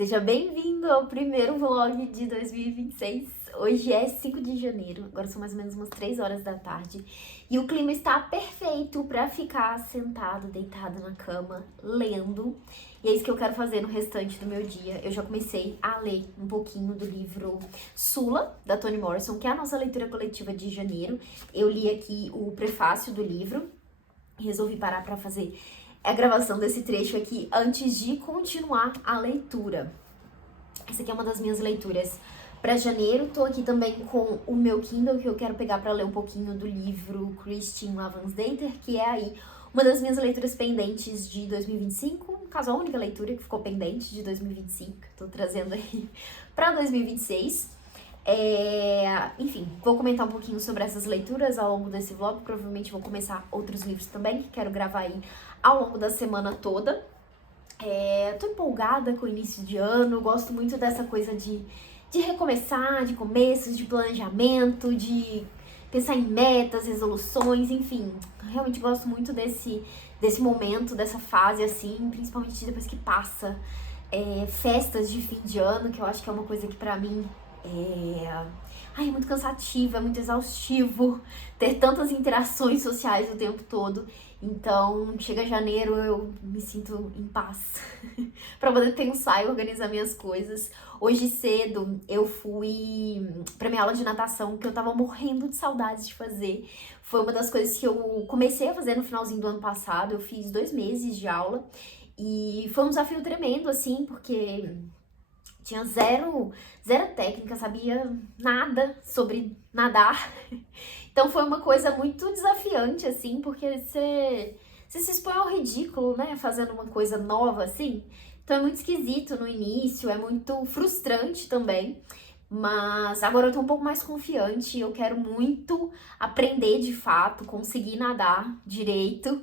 Seja bem-vindo ao primeiro vlog de 2026. Hoje é 5 de janeiro, agora são mais ou menos umas 3 horas da tarde. E o clima está perfeito para ficar sentado, deitado na cama, lendo. E é isso que eu quero fazer no restante do meu dia. Eu já comecei a ler um pouquinho do livro Sula, da Toni Morrison, que é a nossa leitura coletiva de janeiro. Eu li aqui o prefácio do livro e resolvi parar para fazer a gravação desse trecho aqui antes de continuar a leitura. Essa aqui é uma das minhas leituras para janeiro. Tô aqui também com o meu Kindle, que eu quero pegar para ler um pouquinho do livro Christine Lavansdater, que é aí uma das minhas leituras pendentes de 2025, no caso a única leitura que ficou pendente de 2025, tô trazendo aí para 2026. Enfim, vou comentar um pouquinho sobre essas leituras ao longo desse vlog. Provavelmente vou começar outros livros também, que quero gravar aí ao longo da semana toda. Tô empolgada com o início de ano, gosto muito dessa coisa de recomeçar, de começos, de planejamento, de pensar em metas, resoluções, enfim. Realmente gosto muito desse momento, dessa fase, assim, principalmente depois que passa festas de fim de ano, que eu acho que é uma coisa que pra mim é muito cansativo, é muito exaustivo ter tantas interações sociais o tempo todo. Então, chega janeiro, eu me sinto em paz pra poder pensar e organizar minhas coisas. Hoje cedo eu fui pra minha aula de natação, que eu tava morrendo de saudades de fazer. Foi uma das coisas que eu comecei a fazer no finalzinho do ano passado. Eu fiz 2 meses de aula e foi um desafio tremendo, assim, porque tinha zero técnica, sabia nada sobre nadar. Então foi uma coisa muito desafiante, assim, porque você se expõe ao ridículo, né, fazendo uma coisa nova, assim. Então é muito esquisito no início, é muito frustrante também. Mas agora eu tô um pouco mais confiante, eu quero muito aprender de fato, conseguir nadar direito.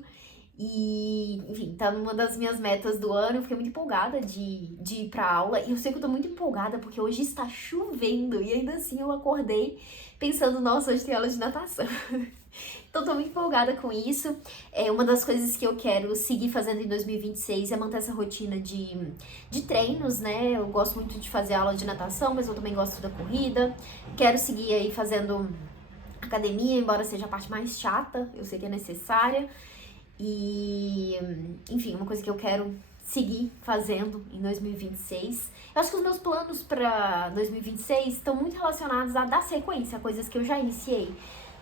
E, enfim, tá numa das minhas metas do ano. Eu fiquei muito empolgada de ir pra aula. E eu sei que eu tô muito empolgada porque hoje está chovendo. E ainda assim eu acordei pensando, nossa, hoje tem aula de natação. Então tô muito empolgada com isso. Uma das coisas que eu quero seguir fazendo em 2026 é manter essa rotina de treinos, né? Eu gosto muito de fazer aula de natação, mas eu também gosto da corrida. Quero seguir aí fazendo academia, embora seja a parte mais chata, eu sei que é necessária. E, enfim, uma coisa que eu quero seguir fazendo em 2026. Eu acho que os meus planos para 2026 estão muito relacionados a dar sequência a coisas que eu já iniciei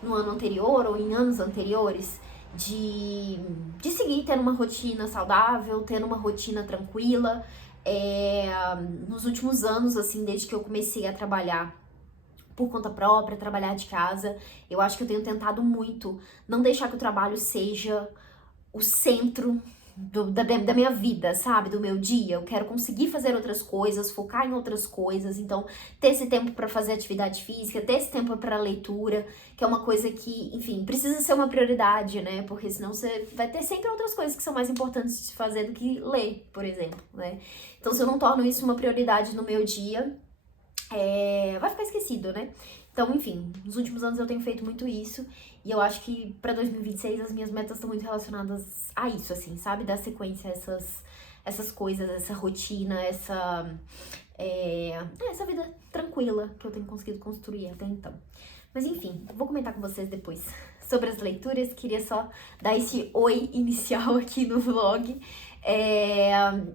no ano anterior ou em anos anteriores, de seguir tendo uma rotina saudável, tendo uma rotina tranquila. Nos últimos anos, assim, desde que eu comecei a trabalhar por conta própria, trabalhar de casa, eu acho que eu tenho tentado muito não deixar que o trabalho seja o centro da minha vida, sabe? Do meu dia. Eu quero conseguir fazer outras coisas, focar em outras coisas. Então, ter esse tempo pra fazer atividade física, ter esse tempo pra leitura, que é uma coisa que, enfim, precisa ser uma prioridade, né? Porque senão você vai ter sempre outras coisas que são mais importantes de se fazer do que ler, por exemplo, né? Então, se eu não torno isso uma prioridade no meu dia, vai ficar esquecido, né? Então, enfim, nos últimos anos eu tenho feito muito isso e eu acho que pra 2026 as minhas metas estão muito relacionadas a isso, assim, sabe? Dar sequência a essas coisas, essa rotina, essa vida tranquila que eu tenho conseguido construir até então. Mas enfim, vou comentar com vocês depois sobre as leituras. Queria só dar esse oi inicial aqui no vlog.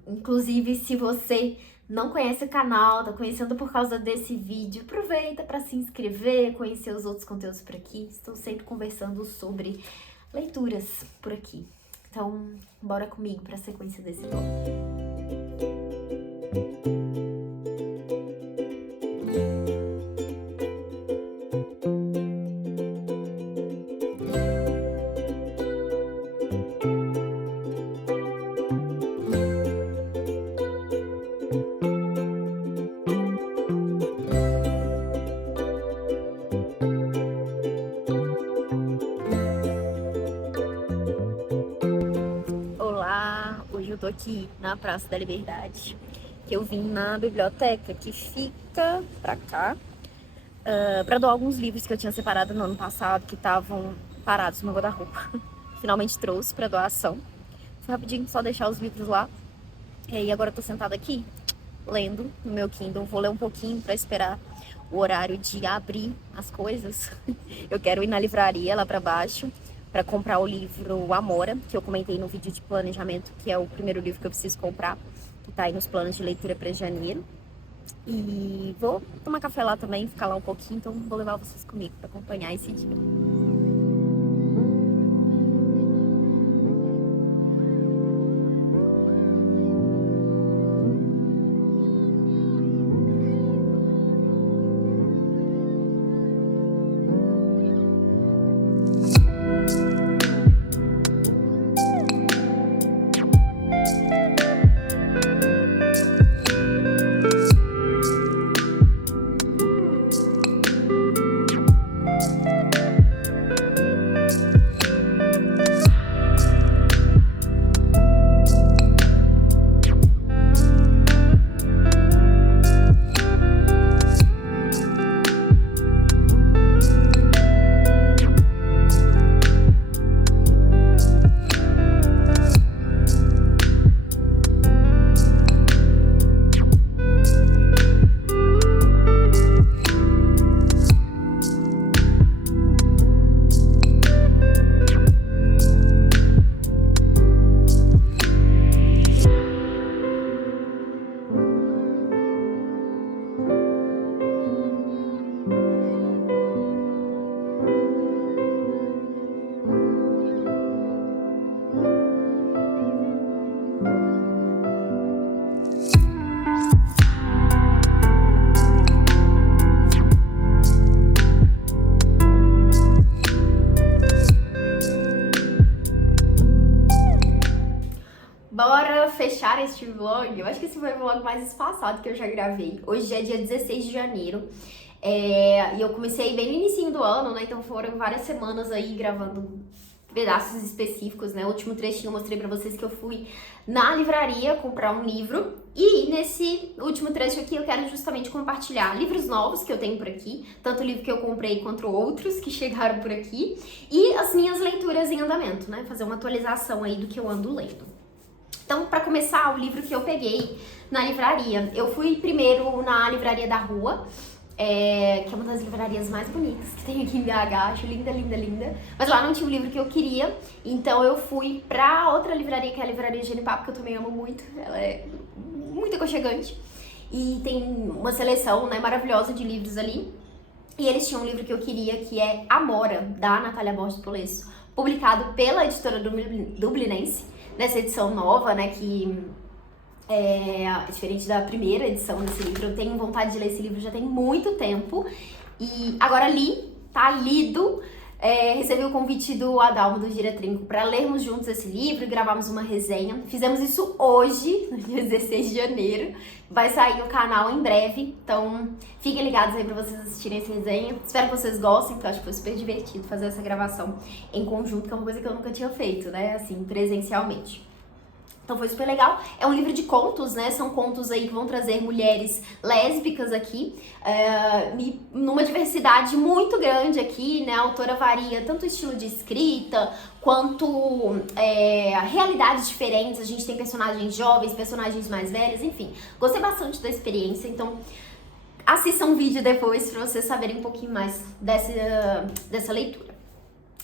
Inclusive, se você não conhece o canal, tá conhecendo por causa desse vídeo, aproveita para se inscrever, conhecer os outros conteúdos por aqui. Estou sempre conversando sobre leituras por aqui. Então, bora comigo para a sequência desse vlog. Olá, hoje eu tô aqui na Praça da Liberdade, que eu vim na biblioteca que fica pra cá, pra doar alguns livros que eu tinha separado no ano passado, que estavam parados no meu guarda-roupa. Finalmente trouxe pra doação. Foi rapidinho só deixar os livros lá. E agora eu tô sentada aqui lendo no meu Kindle. Vou ler um pouquinho para esperar o horário de abrir as coisas. Eu quero ir na livraria lá para baixo para comprar o livro Amora, que eu comentei no vídeo de planejamento, que é o primeiro livro que eu preciso comprar, que tá aí nos planos de leitura para janeiro. E vou tomar café lá também, ficar lá um pouquinho, então vou levar vocês comigo para acompanhar esse dia. Bora fechar este vlog. Eu acho que esse foi o vlog mais espaçado que eu já gravei. Hoje é dia 16 de janeiro. E eu comecei bem no início do ano, né? Então foram várias semanas aí gravando pedaços específicos, né? O último trechinho eu mostrei pra vocês que eu fui na livraria comprar um livro. E nesse último trecho aqui eu quero justamente compartilhar livros novos que eu tenho por aqui, tanto o livro que eu comprei quanto outros que chegaram por aqui, e as minhas leituras em andamento, né? Fazer uma atualização aí do que eu ando lendo. Então, para começar, o livro que eu peguei na livraria, eu fui primeiro na Livraria da Rua, que é uma das livrarias mais bonitas que tem aqui em BH, acho linda, linda, linda. Mas lá não tinha o livro que eu queria, então eu fui pra outra livraria, que é a Livraria Genipapo, que eu também amo muito, ela é muito aconchegante. E tem uma seleção, né, maravilhosa de livros ali. E eles tinham um livro que eu queria, que é Amora, da Natália Borges Polesso, publicado pela editora Dublinense, nessa edição nova, né, que é diferente da primeira edição desse livro. Eu tenho vontade de ler esse livro já tem muito tempo, e agora li, tá lido. Recebi o convite do Adalmo, do Gira Trinco, para lermos juntos esse livro e gravarmos uma resenha. Fizemos isso hoje, no dia 16 de janeiro. Vai sair no canal em breve, então fiquem ligados aí pra vocês assistirem essa resenha. Espero que vocês gostem, porque eu acho que foi super divertido fazer essa gravação em conjunto, que é uma coisa que eu nunca tinha feito, né, assim, presencialmente. Então foi super legal. É um livro de contos, né? São contos aí que vão trazer mulheres lésbicas aqui, numa diversidade muito grande aqui, né? A autora varia tanto o estilo de escrita, quanto realidades diferentes. A gente tem personagens jovens, personagens mais velhas, enfim. Gostei bastante da experiência, então assistam um vídeo depois pra vocês saberem um pouquinho mais dessa leitura.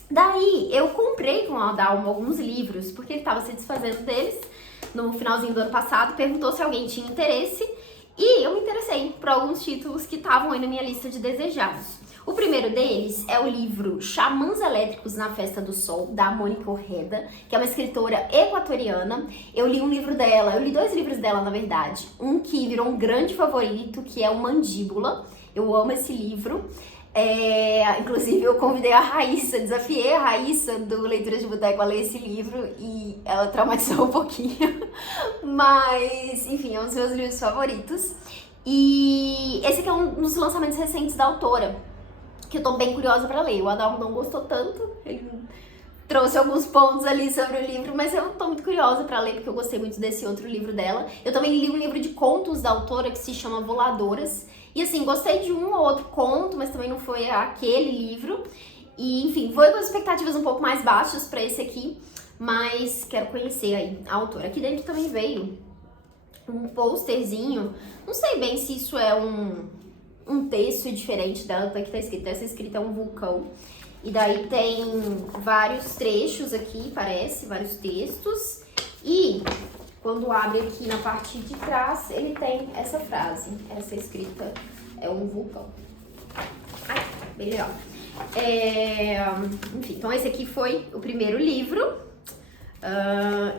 Daí, eu comprei com o Adalmo alguns livros, porque ele estava se desfazendo deles no finalzinho do ano passado, perguntou se alguém tinha interesse, e eu me interessei por alguns títulos que estavam aí na minha lista de desejados. O primeiro deles é o livro Xamãs Elétricos na Festa do Sol, da Mônica Orreda, que é uma escritora equatoriana. Eu li um livro dela, eu li 2 livros dela, na verdade. Um que virou um grande favorito, que é o Mandíbula. Eu amo esse livro. Inclusive eu convidei a Raíssa, desafiei a Raíssa do Leitura de Boteco a ler esse livro e ela traumatizou um pouquinho, mas enfim, é um dos meus livros favoritos. E esse aqui é um dos lançamentos recentes da autora, que eu tô bem curiosa pra ler. O Adalmo não gostou tanto, ele trouxe alguns pontos ali sobre o livro, mas eu tô muito curiosa pra ler, porque eu gostei muito desse outro livro dela. Eu também li um livro de contos da autora que se chama Voladoras. E assim, gostei de um ou outro conto, mas também não foi aquele livro. E enfim, vou com as expectativas um pouco mais baixas pra esse aqui, mas quero conhecer aí a autora. Aqui dentro também veio um posterzinho. Não sei bem se isso é um texto diferente dela, que tá escrito. Essa escrita é um vulcão. E daí tem vários trechos aqui, parece, vários textos. E quando abre aqui na parte de trás, ele tem essa frase. Essa escrita é um vulcão. Ai, bem legal. Enfim, então esse aqui foi o primeiro livro.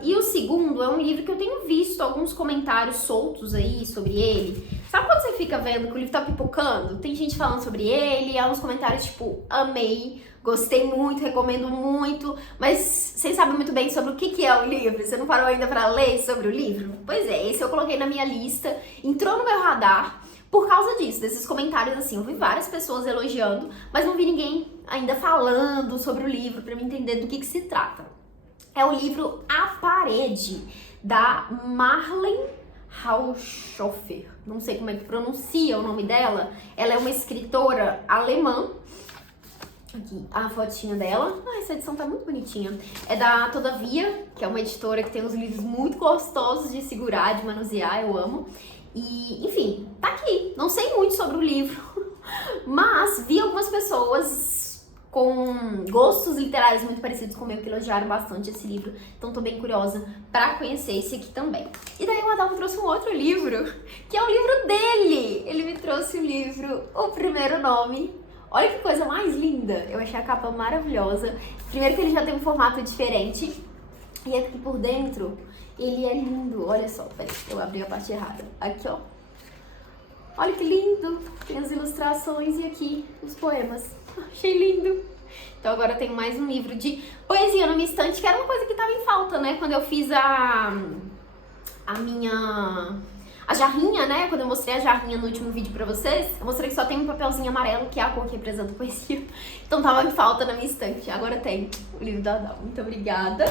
E o segundo é um livro que eu tenho visto alguns comentários soltos aí sobre ele. Sabe quando você fica vendo que o livro tá pipocando? Tem gente falando sobre ele, há uns comentários tipo, amei, gostei muito, recomendo muito, mas vocês sabem muito bem sobre o que é o livro? Você não parou ainda pra ler sobre o livro? Pois é, esse eu coloquei na minha lista, entrou no meu radar por causa disso, desses comentários assim. Eu vi várias pessoas elogiando, mas não vi ninguém ainda falando sobre o livro pra me entender do que se trata. É o livro A Parede, da Marlene Haushofer. Não sei como é que pronuncia o nome dela. Ela é uma escritora alemã. Aqui, a fotinha dela. Essa edição tá muito bonitinha. É da Todavia, que é uma editora que tem uns livros muito gostosos de segurar, de manusear, eu amo. E, enfim, tá aqui. Não sei muito sobre o livro, mas vi algumas pessoas com gostos literários muito parecidos com o meu que elogiaram bastante esse livro, então tô bem curiosa pra conhecer esse aqui também. E daí o Adão trouxe um outro livro, que é o livro dele. Ele me trouxe o livro O Primeiro Nome. Olha que coisa mais linda, eu achei a capa maravilhosa. Primeiro que ele já tem um formato diferente, e aqui por dentro ele é lindo. Olha só, peraí, eu abri a parte errada. Aqui, ó. Olha que lindo, tem as ilustrações e aqui os poemas. Achei lindo. Então agora eu tenho mais um livro de poesia na minha estante, que era uma coisa que tava em falta, né? Quando eu fiz a jarrinha, né? Quando eu mostrei a jarrinha no último vídeo pra vocês, eu mostrei que só tem um papelzinho amarelo, que é a cor que representa a poesia. Então tava em falta na minha estante. Agora tem o livro da Adão. Muito obrigada.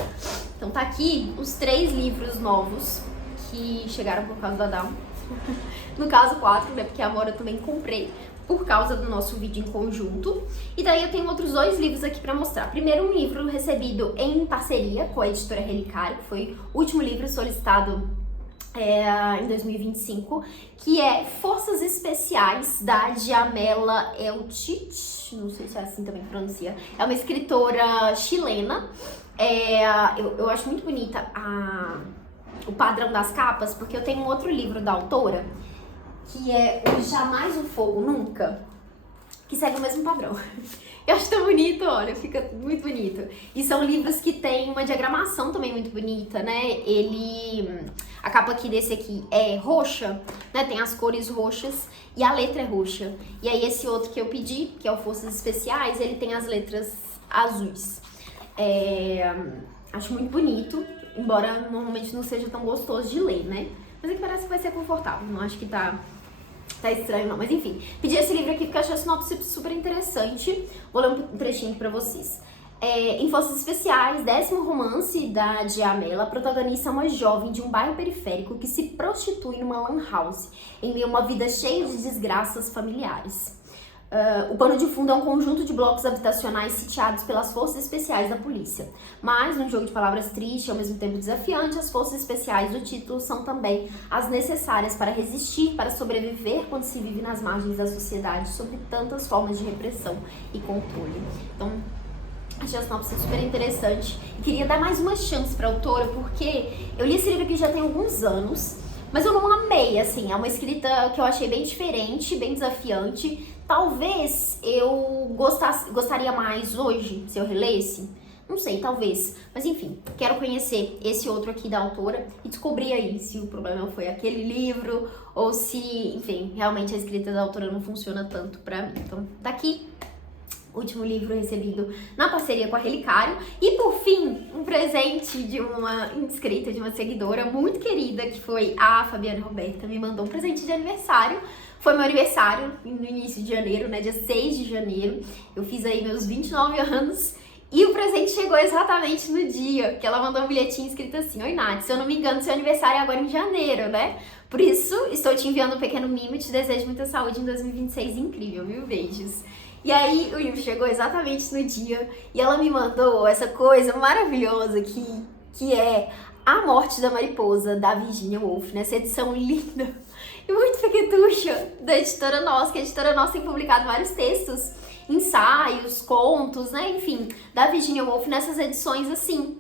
Então tá aqui os 3 livros novos que chegaram por causa da Adão. No caso 4, né? Porque a Amora eu também comprei por causa do nosso vídeo em conjunto. E daí eu tenho outros 2 livros aqui pra mostrar. Primeiro, um livro recebido em parceria com a editora Relicário, que foi o último livro solicitado em 2025, que é Forças Especiais, da Djamila Eltit, não sei se é assim também que pronuncia. É uma escritora chilena. Eu acho muito bonita o padrão das capas, porque eu tenho um outro livro da autora, que é o Jamais o Fogo Nunca, que segue o mesmo padrão. Eu acho tão bonito, olha, fica muito bonito. E são livros que tem uma diagramação também muito bonita, né? A capa aqui desse aqui é roxa, né? Tem as cores roxas e a letra é roxa. E aí esse outro que eu pedi, que é o Forças Especiais, ele tem as letras azuis. Acho muito bonito, embora normalmente não seja tão gostoso de ler, né? Mas aqui parece que vai ser confortável, não acho que tá estranho não, mas enfim. Pedi esse livro aqui porque eu achei a sinopse super interessante. Vou ler um trechinho aqui pra vocês. Em Forças Especiais, 10º romance da Djamila, a protagonista é uma jovem de um bairro periférico que se prostitui numa lan house, em meio a uma vida cheia de desgraças familiares. O pano de fundo é um conjunto de blocos habitacionais sitiados pelas forças especiais da polícia. Mas, num jogo de palavras triste e ao mesmo tempo desafiante, as forças especiais do título são também as necessárias para resistir, para sobreviver quando se vive nas margens da sociedade, sob tantas formas de repressão e controle. Então, achei a sinopse super interessante e queria dar mais uma chance para a autora, porque eu li esse livro aqui já tem alguns anos, mas eu não amei, assim, é uma escrita que eu achei bem diferente, bem desafiante. Talvez eu gostaria mais hoje, se eu relesse. Não sei, talvez. Mas enfim, quero conhecer esse outro aqui da autora e descobrir aí se o problema foi aquele livro ou se, enfim, realmente a escrita da autora não funciona tanto pra mim. Então, tá aqui o último livro recebido na parceria com a Relicário. E por fim, um presente de uma inscrita, de uma seguidora muito querida, que foi a Fabiana Roberta, me mandou um presente de aniversário. Foi meu aniversário no início de janeiro, né, dia 6 de janeiro. Eu fiz aí meus 29 anos e o presente chegou exatamente no dia que ela mandou um bilhetinho escrito assim: Oi, Nath, se eu não me engano, seu aniversário é agora em janeiro, né? Por isso, estou te enviando um pequeno mimo e te desejo muita saúde em 2026. Incrível, mil beijos. E aí, o livro chegou exatamente no dia e ela me mandou essa coisa maravilhosa aqui, que é A Morte da Mariposa, da Virginia Woolf, nessa edição linda e muito pequetucha da Editora Nós, que a Editora Nós tem publicado vários textos, ensaios, contos, né, enfim, da Virginia Woolf nessas edições assim.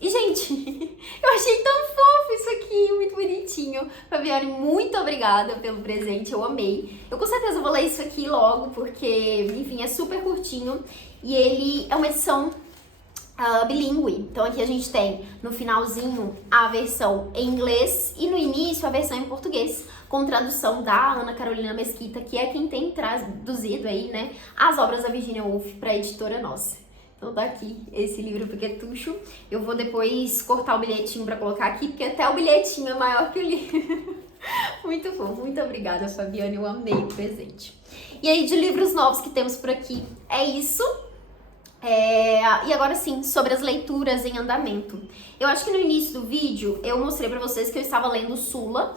E, gente, eu achei tão fofo isso aqui, muito bonitinho. Fabiane, muito obrigada pelo presente, eu amei. Eu com certeza vou ler isso aqui logo, porque, enfim, é super curtinho. E ele é uma edição bilíngue. Então aqui a gente tem no finalzinho a versão em inglês e no início a versão em português, com tradução da Ana Carolina Mesquita, que é quem tem traduzido aí, né, as obras da Virginia Woolf para a Editora Nossa. Então tá aqui esse livro pequetucho. Eu vou depois cortar o bilhetinho pra colocar aqui, porque até o bilhetinho é maior que o livro. Muito fofo, muito obrigada, Fabiane, eu amei o presente. E aí, de livros novos que temos por aqui, é isso. E agora sim, sobre as leituras em andamento. Eu acho que no início do vídeo eu mostrei pra vocês que eu estava lendo Sula,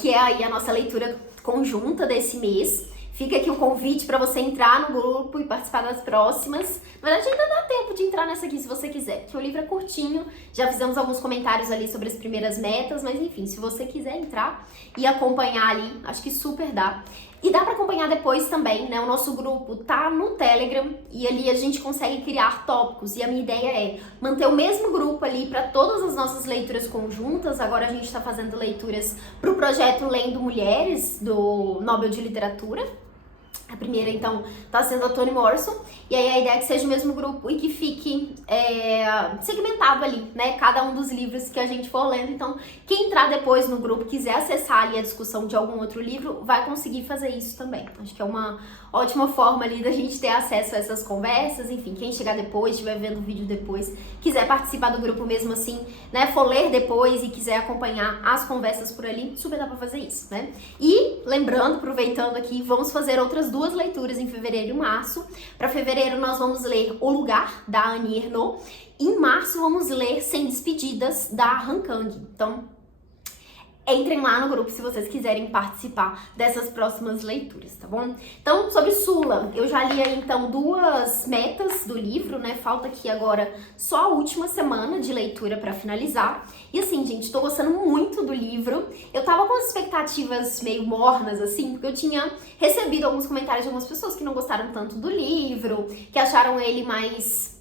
que é aí a nossa leitura conjunta desse mês. Fica aqui o convite para você entrar no grupo e participar das próximas. Na verdade, ainda dá tempo de entrar nessa aqui se você quiser, porque o livro é curtinho. Já fizemos alguns comentários ali sobre as primeiras metas, mas enfim, se você quiser entrar e acompanhar ali, acho que super dá. E dá para acompanhar depois também, né? O nosso grupo tá no Telegram e ali a gente consegue criar tópicos. E a minha ideia é manter o mesmo grupo ali para todas as nossas leituras conjuntas. Agora a gente está fazendo leituras para o projeto Lendo Mulheres, do Nobel de Literatura. A primeira, então, tá sendo a Toni Morrison. E aí a ideia é que seja o mesmo grupo e que fique segmentado ali, né? Cada um dos livros que a gente for lendo. Então, quem entrar depois no grupo, quiser acessar ali a discussão de algum outro livro, vai conseguir fazer isso também. Acho que é uma ótima forma ali da gente ter acesso a essas conversas. Enfim, quem chegar depois, estiver vendo o vídeo depois, quiser participar do grupo mesmo assim, né? For ler depois e quiser acompanhar as conversas por ali, super dá pra fazer isso, né? E, lembrando, aproveitando aqui, vamos fazer outras duas leituras em fevereiro e março. Para fevereiro nós vamos ler O Lugar, da Annie Ernaux. Em março vamos ler Sem Despedidas, da Han Kang. Então, entrem lá no grupo se vocês quiserem participar dessas próximas leituras, tá bom? Então, sobre Sula, eu já li aí, então, 2 metas do livro, né? Falta aqui agora só a última semana de leitura pra finalizar. E assim, gente, tô gostando muito do livro. Eu tava com as expectativas meio mornas, assim, porque eu tinha recebido alguns comentários de algumas pessoas que não gostaram tanto do livro, que acharam ele mais...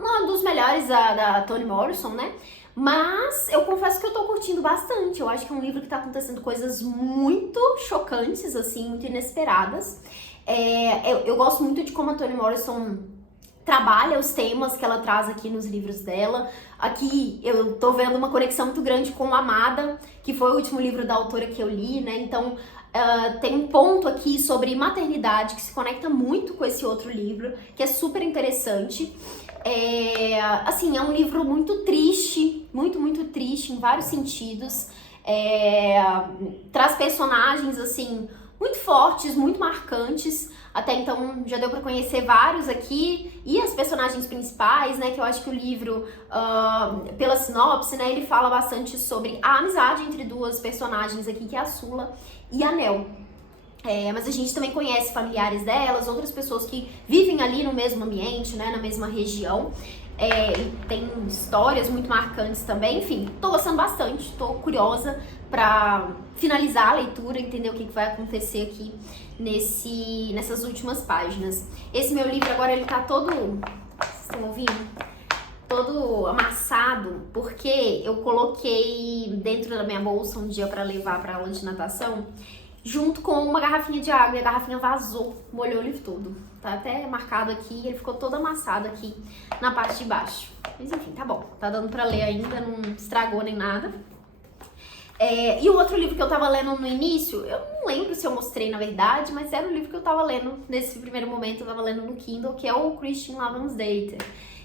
não dos melhores da Toni Morrison, né? Mas eu confesso que eu tô curtindo bastante. Eu acho que é um livro que tá acontecendo coisas muito chocantes, assim, muito inesperadas. Eu gosto muito de como a Toni Morrison trabalha os temas que ela traz aqui nos livros dela. Aqui eu tô vendo uma conexão muito grande com Amada, que foi o último livro da autora que eu li, né? Então tem um ponto aqui sobre maternidade que se conecta muito com esse outro livro, que é super interessante. Assim, é um livro muito triste, muito triste em vários sentidos. Traz personagens, assim, muito fortes, muito marcantes. Até então já deu pra conhecer vários aqui. E as personagens principais, né, que eu acho que o livro, pela sinopse, né, ele fala bastante sobre a amizade entre 2 personagens aqui, que é a Sula e a Nell. Mas a gente também conhece familiares delas, outras pessoas que vivem ali no mesmo ambiente, né, na mesma região. Tem histórias muito marcantes também. Enfim, tô gostando bastante, tô curiosa pra finalizar a leitura, entender o que vai acontecer aqui nessas últimas páginas. Esse meu livro agora, ele tá todo... Vocês estão ouvindo? Todo amassado, porque eu coloquei dentro da minha bolsa um dia pra levar pra aula de natação, junto com uma garrafinha de água, e a garrafinha vazou, molhou o livro todo. Tá até marcado aqui, ele ficou todo amassado aqui na parte de baixo. Mas enfim, tá bom, tá dando pra ler ainda, não estragou nem nada. E o outro livro que eu tava lendo no início, eu não lembro se eu mostrei na verdade, mas era o livro que eu tava lendo nesse primeiro momento, eu tava lendo no Kindle, que é o Christian Lavransdatter.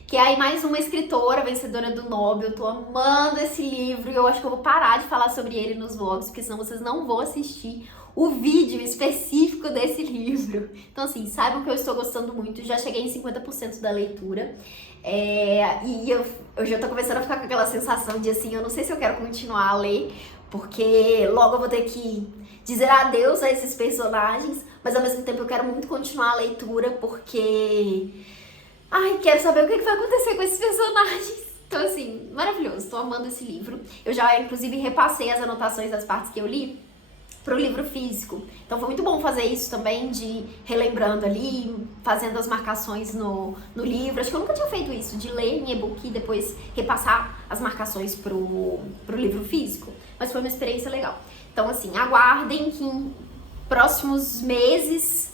Que é aí mais uma escritora vencedora do Nobel. Eu tô amando esse livro e eu acho que eu vou parar de falar sobre ele nos vlogs, porque senão vocês não vão assistir o vídeo específico desse livro. Então assim, saibam que eu estou gostando muito, já cheguei em 50% da leitura. E eu já tô começando a ficar com aquela sensação de assim, eu não sei se eu quero continuar a ler, porque logo eu vou ter que dizer adeus a esses personagens, mas ao mesmo tempo eu quero muito continuar a leitura, porque... Ai, quero saber o que vai acontecer com esses personagens. Então, assim, maravilhoso, tô amando esse livro. Eu já, inclusive, repassei as anotações das partes que eu li pro livro físico. Então foi muito bom fazer isso também, de relembrando ali, fazendo as marcações no livro. Acho que eu nunca tinha feito isso, de ler em e-book e depois repassar as marcações pro livro físico. Mas foi uma experiência legal. Então, assim, aguardem que em próximos meses,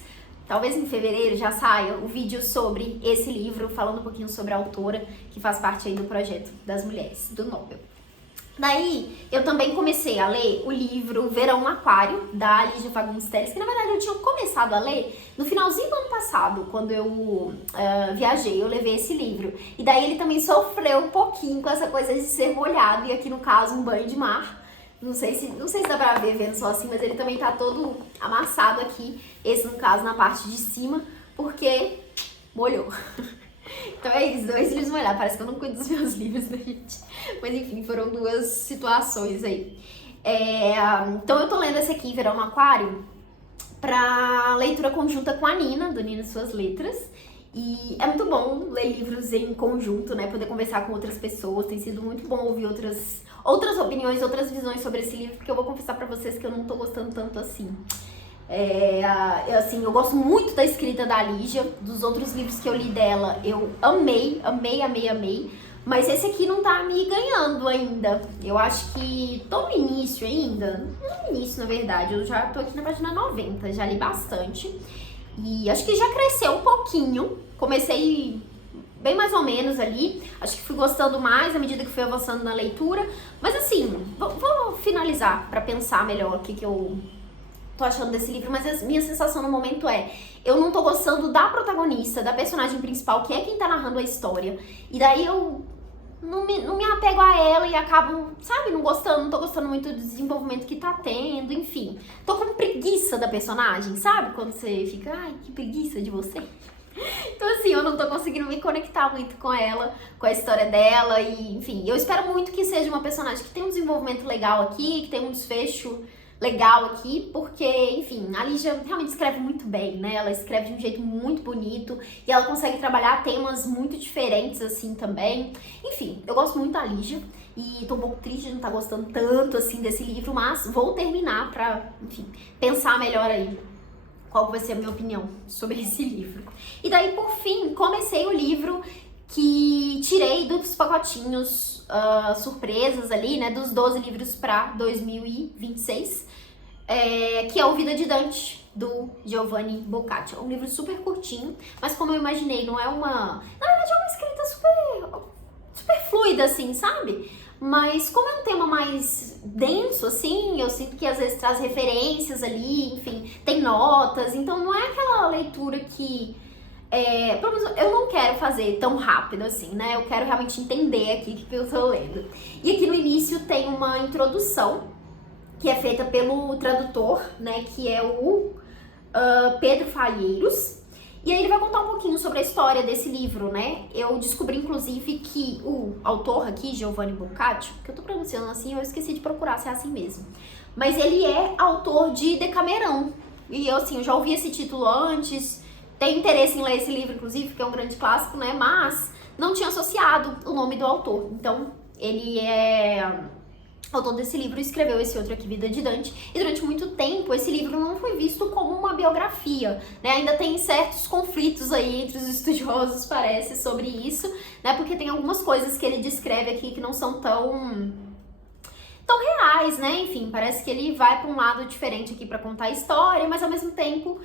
talvez em fevereiro, já saia o vídeo sobre esse livro, falando um pouquinho sobre a autora, que faz parte aí do projeto das mulheres do Nobel. Daí, eu também comecei a ler o livro Verão no Aquário, da Lígia Fagundes Telles, que na verdade eu tinha começado a ler no finalzinho do ano passado, quando eu viajei, eu levei esse livro. E daí ele também sofreu um pouquinho com essa coisa de ser molhado, e aqui no caso um banho de mar. Não sei se dá pra ver vendo só assim, mas ele também tá todo amassado aqui, esse no caso na parte de cima, porque molhou. Então é isso, 2 livros molhados. Parece que eu não cuido dos meus livros, né, gente? Mas enfim, foram 2 situações aí. Então eu tô lendo esse aqui, Verão no Aquário, pra leitura conjunta com a Nina, do Nina e Suas Letras. E é muito bom ler livros em conjunto, né? Poder conversar com outras pessoas. Tem sido muito bom ouvir outras opiniões, outras visões sobre esse livro, porque eu vou confessar pra vocês que eu não tô gostando tanto assim. Eu gosto muito da escrita da Lígia, dos outros livros que eu li dela, eu amei, mas esse aqui não tá me ganhando ainda. Eu acho que tô no início ainda, no início na verdade, eu já tô aqui na página 90, já li bastante, e acho que já cresceu um pouquinho, comecei bem mais ou menos ali, acho que fui gostando mais à medida que fui avançando na leitura, mas assim, vou finalizar pra pensar melhor o que eu tô achando desse livro, mas a minha sensação no momento eu não tô gostando da protagonista, da personagem principal, que é quem tá narrando a história, e daí eu não me apego a ela e acabo, sabe, não tô gostando muito do desenvolvimento que tá tendo, enfim, tô com preguiça da personagem, sabe, quando você fica, ai, que preguiça de você. Então assim, eu não tô conseguindo me conectar muito com ela, com a história dela, e enfim, eu espero muito que seja uma personagem que tem um desenvolvimento legal aqui, que tem um desfecho legal aqui, porque, enfim, a Lígia realmente escreve muito bem, né? Ela escreve de um jeito muito bonito e ela consegue trabalhar temas muito diferentes, assim, também. Enfim, eu gosto muito da Lígia e tô um pouco triste de não estar gostando tanto, assim, desse livro, mas vou terminar pra, enfim, pensar melhor aí qual vai ser a minha opinião sobre esse livro. E daí, por fim, comecei o livro que tirei dos pacotinhos surpresas ali, né, dos 12 livros para 2026, que é o Vida de Dante, do Giovanni Boccaccio. É um livro super curtinho, mas como eu imaginei, não é uma... Na verdade é uma escrita super fluida, assim, sabe? Mas como é um tema mais denso, assim, eu sinto que às vezes traz referências ali, enfim, tem notas, então não é aquela leitura que... pelo menos eu não quero fazer tão rápido assim, né? Eu quero realmente entender aqui o que eu tô lendo. E aqui no início tem uma introdução que é feita pelo tradutor, né? Que é o Pedro Falheiros. E aí ele vai contar um pouquinho sobre a história desse livro, né? Eu descobri, inclusive, que o autor aqui, Giovanni Boccaccio, que eu tô pronunciando assim, eu esqueci de procurar se é assim mesmo. Mas ele é autor de Decamerão. E eu, assim, eu já ouvi esse título antes... Tenho interesse em ler esse livro, inclusive, porque é um grande clássico, né? Mas não tinha associado o nome do autor. Então, ele é autor desse livro e escreveu esse outro aqui, Vida de Dante. E durante muito tempo, esse livro não foi visto como uma biografia, né? Ainda tem certos conflitos aí entre os estudiosos, parece, sobre isso, né? Porque tem algumas coisas que ele descreve aqui que não são tão reais, né? Enfim, parece que ele vai para um lado diferente aqui para contar a história, mas ao mesmo tempo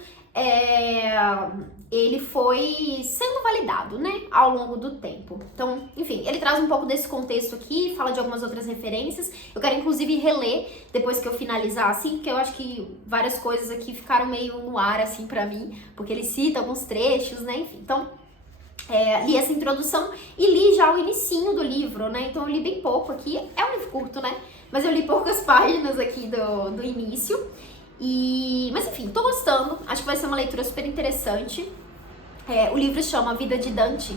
ele foi sendo validado, né, ao longo do tempo. Então, enfim, ele traz um pouco desse contexto aqui, fala de algumas outras referências. Eu quero, inclusive, reler depois que eu finalizar, assim, porque eu acho que várias coisas aqui ficaram meio no ar, assim, pra mim, porque ele cita alguns trechos, né, enfim. Então, li essa introdução e li já o inicinho do livro, né, então eu li bem pouco aqui. É um livro curto, né, mas eu li poucas páginas aqui do início. Mas enfim, tô gostando, acho que vai ser uma leitura super interessante. O livro chama Vida de Dante,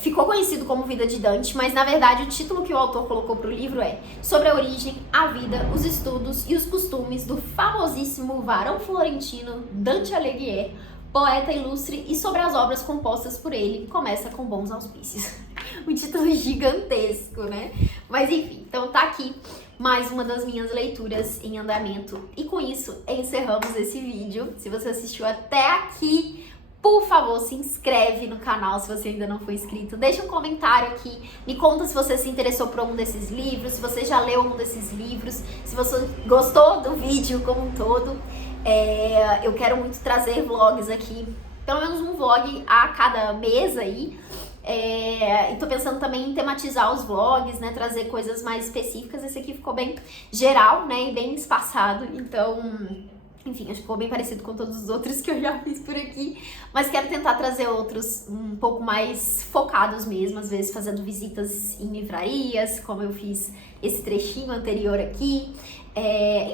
ficou conhecido como Vida de Dante, mas na verdade o título que o autor colocou pro livro é Sobre a origem, a vida, os estudos e os costumes do famosíssimo varão florentino Dante Alighieri, poeta ilustre, e sobre as obras compostas por ele, começa com bons auspícios. um título gigantesco, né? Mas enfim, então tá aqui mais uma das minhas leituras em andamento. E com isso, encerramos esse vídeo. Se você assistiu até aqui, por favor, se inscreve no canal se você ainda não for inscrito. Deixa um comentário aqui, me conta se você se interessou por algum desses livros, se você já leu algum desses livros, se você gostou do vídeo como um todo. Eu quero muito trazer vlogs aqui, pelo menos um vlog a cada mês aí. E tô pensando também em tematizar os vlogs, né, trazer coisas mais específicas. Esse aqui ficou bem geral, né, e bem espaçado, então, enfim, acho que ficou bem parecido com todos os outros que eu já fiz por aqui, mas quero tentar trazer outros um pouco mais focados mesmo, às vezes fazendo visitas em livrarias, como eu fiz esse trechinho anterior aqui.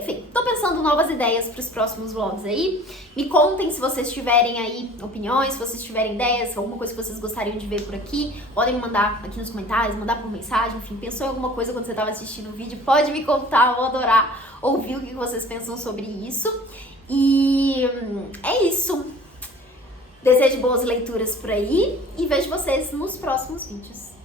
Enfim, tô pensando novas ideias para os próximos vlogs aí. Me contem se vocês tiverem aí opiniões, se vocês tiverem ideias, alguma coisa que vocês gostariam de ver por aqui. Podem me mandar aqui nos comentários, mandar por mensagem, enfim, pensou em alguma coisa quando você estava assistindo o vídeo, pode me contar, eu vou adorar ouvir o que vocês pensam sobre isso. E é isso. Desejo boas leituras por aí e vejo vocês nos próximos vídeos.